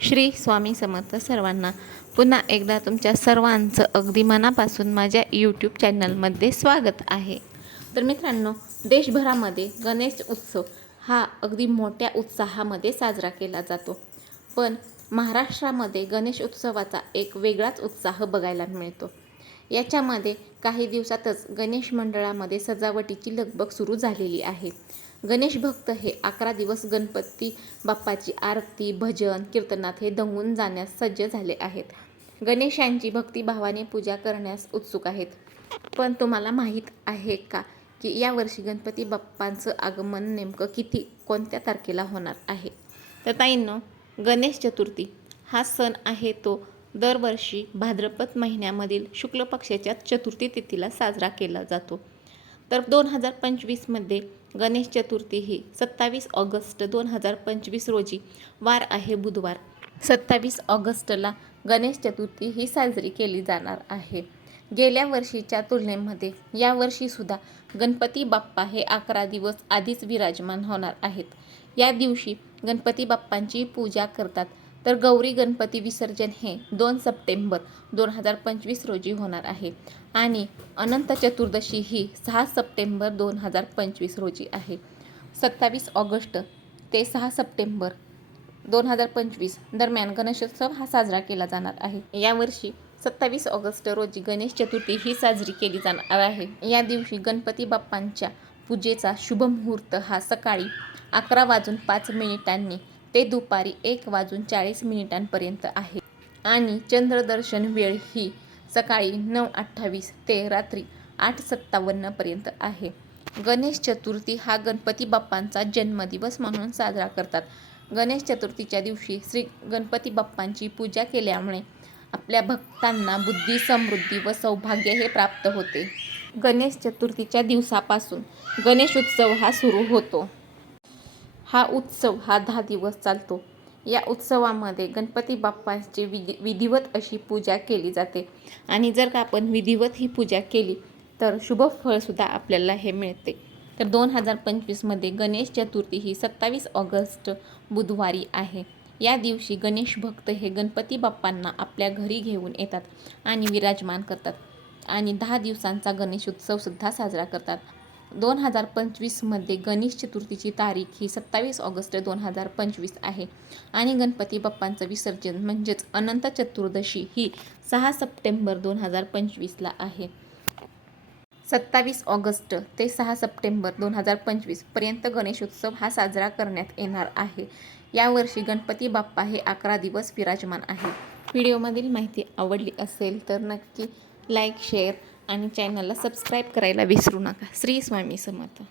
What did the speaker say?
श्री स्वामी समर्थ सर्वांना पुन्हा एकदा तुमच्या सर्वांचं अगदी मनापासून माझ्या यूट्यूब चॅनलमध्ये स्वागत आहे. तर मित्रांनो देशभरामध्ये गणेश उत्सव हा अगदी मोठ्या उत्साहामध्ये साजरा केला जातो. पण महाराष्ट्रामध्ये गणेश उत्सवाचा एक वेगळाच उत्साह बघायला मिळतो. याच्यामध्ये काही दिवसातच गणेश मंडळामध्ये सजावटीची लगबग सुरू झालेली आहे. गणेश भक्त हे अकरा दिवस गणपती बाप्पाची आरती भजन कीर्तनात हे दंगून जाण्यास सज्ज झाले आहेत. गणेशांची भक्तिभावाने पूजा करण्यास उत्सुक आहेत. पण तुम्हाला माहीत आहे का की यावर्षी गणपती बाप्पांचं आगमन नेमकं किती कोणत्या तारखेला होणार आहे? तर ताईंनो गणेश चतुर्थी हा सण आहे तो दरवर्षी भाद्रपद महिन्यामधील शुक्ल पक्षाच्या चतुर्थी तिथीला साजरा केला जातो. तर दोन हजार पंचवीसमध्ये गणेश चतुर्थी ही सत्तावीस ऑगस्ट दोन हजार पंचवीस रोजी वार आहे बुधवार. सत्तावीस ऑगस्टला गणेश चतुर्थी ही साजरी केली जाणार आहे. गेल्या वर्षीच्या तुलनेमध्ये यावर्षीसुद्धा गणपती बाप्पा हे अकरा दिवस आधीच विराजमान होणार आहेत. या दिवशी गणपती बाप्पांची पूजा करतात तर गौरी गणपती विसर्जन हे दोन सप्टेंबर दोन हजार पंचवीस रोजी होणार आहे. आणि अनंत चतुर्दशी ही सहा सप्टेंबर दोन हजार पंचवीस रोजी आहे. सत्तावीस ऑगस्ट ते सहा सप्टेंबर दोन हजार पंचवीस दरम्यान गणेशोत्सव हा साजरा केला जाणार आहे. यावर्षी सत्तावीस ऑगस्ट रोजी गणेश चतुर्थी ही साजरी केली जाणार आहे. या दिवशी गणपती बाप्पांच्या पूजेचा शुभ मुहूर्त हा सकाळी अकरा वाजून पाच मिनिटांनी ते दुपारी एक वाजून चाळीस मिनिटांपर्यंत आहे. आणि चंद्रदर्शन वेळ ही सकाळी नऊ अठ्ठावीस ते रात्री आठ सत्तावन्नपर्यंत आहे. गणेश चतुर्थी हा गणपती बाप्पांचा जन्मदिवस म्हणून साजरा करतात. गणेश चतुर्थीच्या दिवशी श्री गणपती बाप्पांची पूजा केल्यामुळे आपल्या भक्तांना बुद्धी समृद्धी व सौभाग्य हे प्राप्त होते. गणेश चतुर्थीच्या दिवसापासून गणेश उत्सव हा सुरू होतो. हा उत्सव हा दहा दिवस चालतो. या उत्सवामध्ये गणपती बाप्पाची विधी विधिवत अशी पूजा केली जाते. आणि जर का आपण विधिवत ही पूजा केली तर शुभ फळसुद्धा आपल्याला हे मिळते. तर दोन हजार पंचवीसमध्ये गणेश चतुर्थी ही सत्तावीस ऑगस्ट बुधवारी आहे. या दिवशी गणेश भक्त हे गणपती बाप्पांना आपल्या घरी घेऊन येतात आणि विराजमान करतात. आणि दहा दिवसांचा गणेशोत्सवसुद्धा साजरा करतात. दोन हजार पंचवीसमध्ये गणेश चतुर्थीची तारीख ही सत्तावीस ऑगस्ट दोन हजार पंचवीस आहे. आणि गणपती बाप्पांचं विसर्जन म्हणजेच अनंत चतुर्दशी ही सहा सप्टेंबर दोन हजार पंचवीसला आहे. सत्तावीस ऑगस्ट ते सहा सप्टेंबर दोन हजार पंचवीसपर्यंत गणेशोत्सव हा साजरा करण्यात येणार आहे. यावर्षी गणपती बाप्पा हे अकरा दिवस विराजमान आहे व्हिडिओमधील माहिती आवडली असेल तर नक्की लाईक शेअर आणि चॅनलला सबस्क्राईब करायला विसरू नका. श्री स्वामी समर्थ.